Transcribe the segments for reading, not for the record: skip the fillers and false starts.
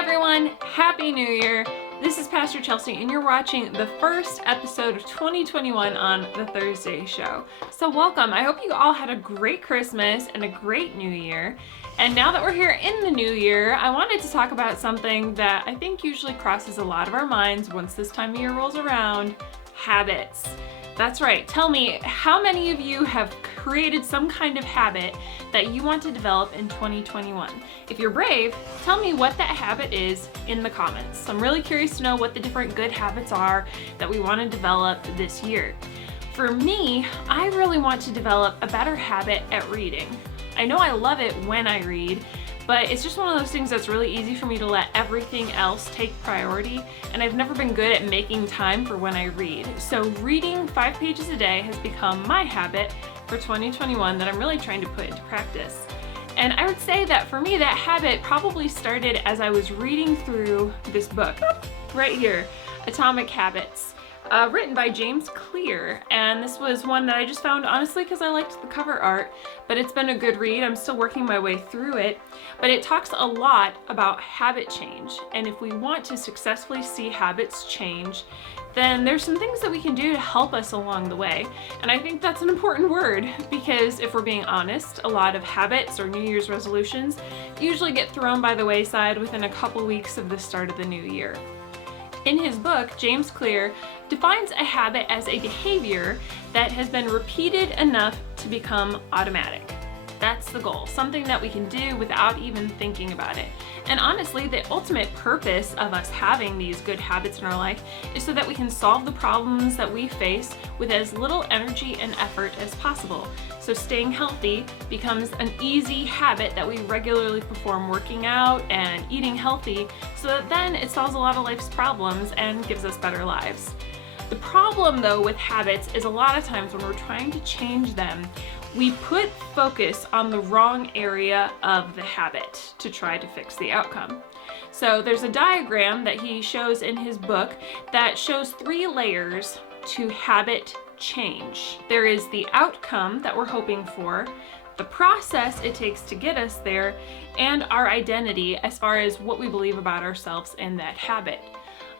everyone, Happy New Year! This is Pastor Chelsea and you're watching the first episode of 2021 on The Thursday Show. So welcome. I hope you all had a great Christmas and a great New Year. And now that we're here in the new year, I wanted to talk about something that I think usually crosses a lot of our minds once this time of year rolls around: habits. That's right. Tell me, how many of you have created some kind of habit that you want to develop in 2021? If you're brave, tell me what that habit is in the comments. I'm really curious to know what the different good habits are that we want to develop this year. For me, I really want to develop a better habit at reading. I know I love it when I read, but it's just one of those things that's really easy for me to let everything else take priority, and I've never been good at making time for when I read. So reading 5 pages a day has become my habit for 2021 that I'm really trying to put into practice. And I would say that for me, that habit probably started as I was reading through this book right here, Atomic Habits, written by James Clear. And this was one that I just found honestly because I liked the cover art, but it's been a good read. I'm still working my way through it, but it talks a lot about habit change. And if we want to successfully see habits change, then there's some things that we can do to help us along the way. And I think that's an important word, because if we're being honest, a lot of habits or New Year's resolutions usually get thrown by the wayside within a couple weeks of the start of the new year. In his book, James Clear defines a habit as a behavior that has been repeated enough to become automatic. That's the goal, something that we can do without even thinking about it. And honestly, the ultimate purpose of us having these good habits in our life is so that we can solve the problems that we face with as little energy and effort as possible. So staying healthy becomes an easy habit that we regularly perform, working out and eating healthy, so that then it solves a lot of life's problems and gives us better lives. The problem though with habits is a lot of times when we're trying to change them, we put focus on the wrong area of the habit to try to fix the outcome. So there's a diagram that he shows in his book that shows 3 layers to habit change. There is the outcome that we're hoping for, the process it takes to get us there, and our identity as far as what we believe about ourselves in that habit.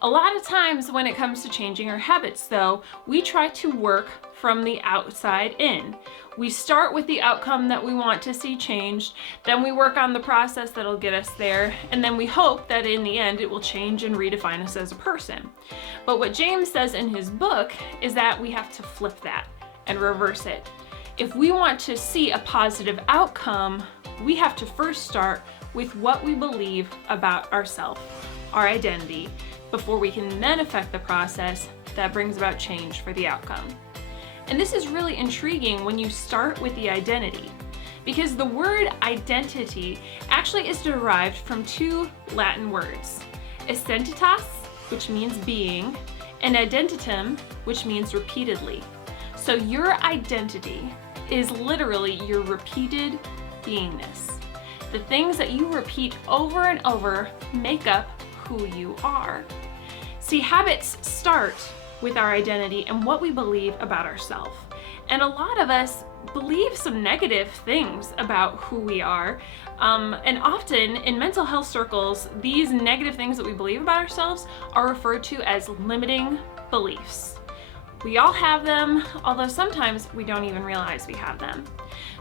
A lot of times when it comes to changing our habits though, we try to work from the outside in. We start with the outcome that we want to see changed, then we work on the process that'll get us there, and then we hope that in the end it will change and redefine us as a person. But what James says in his book is that we have to flip that and reverse it. If we want to see a positive outcome, we have to first start with what we believe about ourselves, our identity, before we can then affect the process that brings about change for the outcome. And this is really intriguing when you start with the identity, because the word identity actually is derived from 2 Latin words: identitas, which means being, and identitum, which means repeatedly. So your identity is literally your repeated beingness. The things that you repeat over and over make up who you are. See, habits start with our identity and what we believe about ourselves. And a lot of us believe some negative things about who we are. And often in mental health circles, these negative things that we believe about ourselves are referred to as limiting beliefs. We all have them, although sometimes we don't even realize we have them.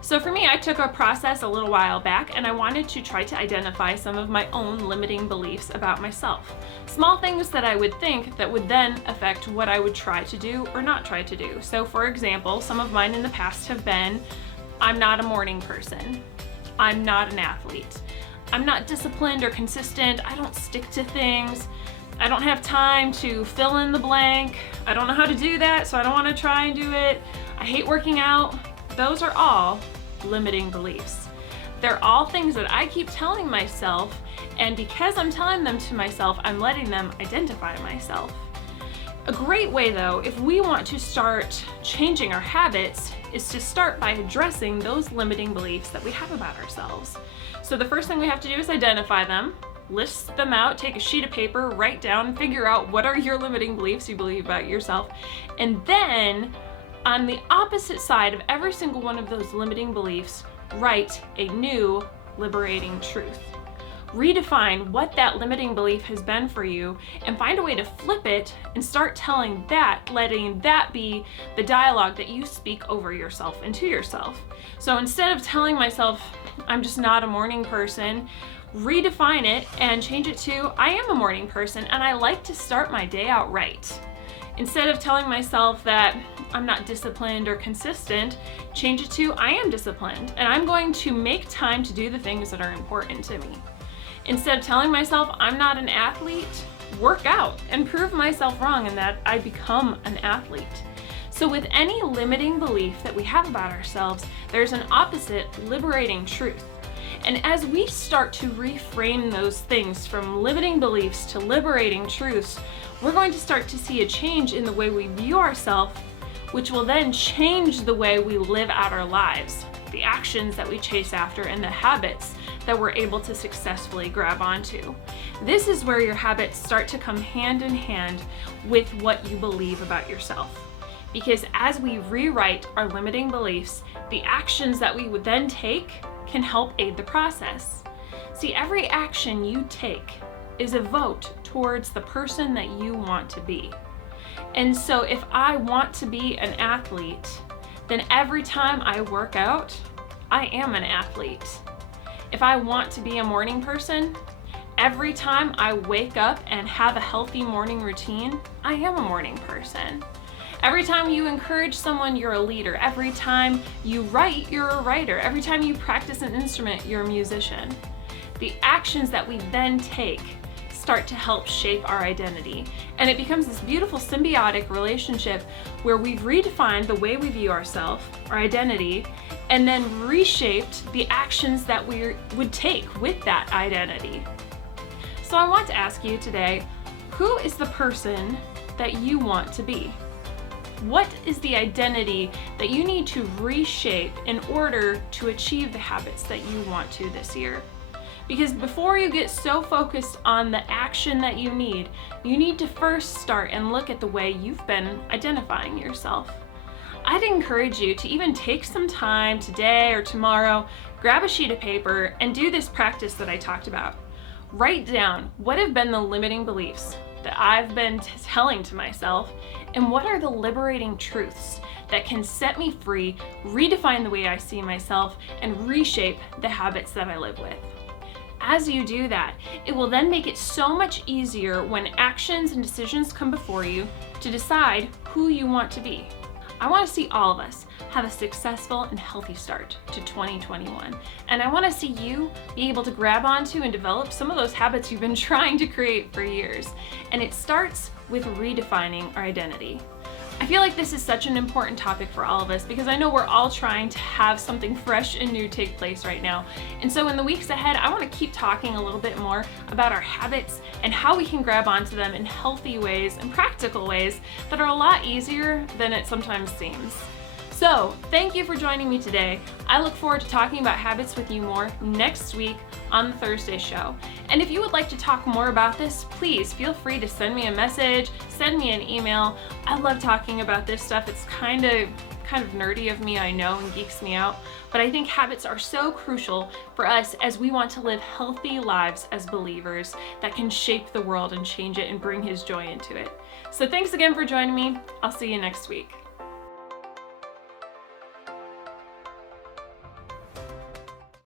So for me, I took a process a little while back and I wanted to try to identify some of my own limiting beliefs about myself. Small things that I would think that would then affect what I would try to do or not try to do. So for example, some of mine in the past have been: I'm not a morning person. I'm not an athlete. I'm not disciplined or consistent. I don't stick to things. I don't have time to fill in the blank. I don't know how to do that, so I don't want to try and do it. I hate working out. Those are all limiting beliefs. They're all things that I keep telling myself, and because I'm telling them to myself, I'm letting them identify myself. A great way though, if we want to start changing our habits, is to start by addressing those limiting beliefs that we have about ourselves. So the first thing we have to do is identify them. List them out, take a sheet of paper, write down, figure out what are your limiting beliefs you believe about yourself, and then on the opposite side of every single one of those limiting beliefs, write a new liberating truth. redefine what that limiting belief has been for you and find a way to flip it and start telling that, letting that be the dialogue that you speak over yourself and to yourself. So instead of telling myself, I'm just not a morning person, redefine it and change it to, I am a morning person and I like to start my day out right. Instead of telling myself that I'm not disciplined or consistent, change it to, I am disciplined and I'm going to make time to do the things that are important to me. Instead of telling myself I'm not an athlete, work out and prove myself wrong and that I become an athlete. So with any limiting belief that we have about ourselves, there's an opposite liberating truth. And as we start to reframe those things from limiting beliefs to liberating truths, we're going to start to see a change in the way we view ourselves, which will then change the way we live out our lives, the actions that we chase after, and the habits that we're able to successfully grab onto. This is where your habits start to come hand in hand with what you believe about yourself. Because as we rewrite our limiting beliefs, the actions that we would then take can help aid the process. See, every action you take is a vote towards the person that you want to be. And so if I want to be an athlete, then every time I work out, I am an athlete. If I want to be a morning person, every time I wake up and have a healthy morning routine, I am a morning person. Every time you encourage someone, you're a leader. Every time you write, you're a writer. Every time you practice an instrument, you're a musician. The actions that we then take start to help shape our identity. And it becomes this beautiful symbiotic relationship where we've redefined the way we view ourselves, our identity, and then reshaped the actions that we would take with that identity. So I want to ask you today, who is the person that you want to be? What is the identity that you need to reshape in order to achieve the habits that you want to this year? Because before you get so focused on the action that you need to first start and look at the way you've been identifying yourself. I'd encourage you to even take some time today or tomorrow, grab a sheet of paper and do this practice that I talked about. Write down what have been the limiting beliefs that I've been telling to myself, and what are the liberating truths that can set me free, redefine the way I see myself, and reshape the habits that I live with. As you do that, it will then make it so much easier when actions and decisions come before you to decide who you want to be. I want to see all of us have a successful and healthy start to 2021. And I want to see you be able to grab onto and develop some of those habits you've been trying to create for years. And it starts with redefining our identity. I feel like this is such an important topic for all of us because I know we're all trying to have something fresh and new take place right now. And so in the weeks ahead, I want to keep talking a little bit more about our habits and how we can grab onto them in healthy ways and practical ways that are a lot easier than it sometimes seems. So thank you for joining me today. I look forward to talking about habits with you more next week on the Thursday show. And if you would like to talk more about this, please feel free to send me a message, send me an email. I love talking about this stuff. It's kind of nerdy of me, I know, and geeks me out, but I think habits are so crucial for us as we want to live healthy lives as believers that can shape the world and change it and bring His joy into it. So thanks again for joining me. I'll see you next week.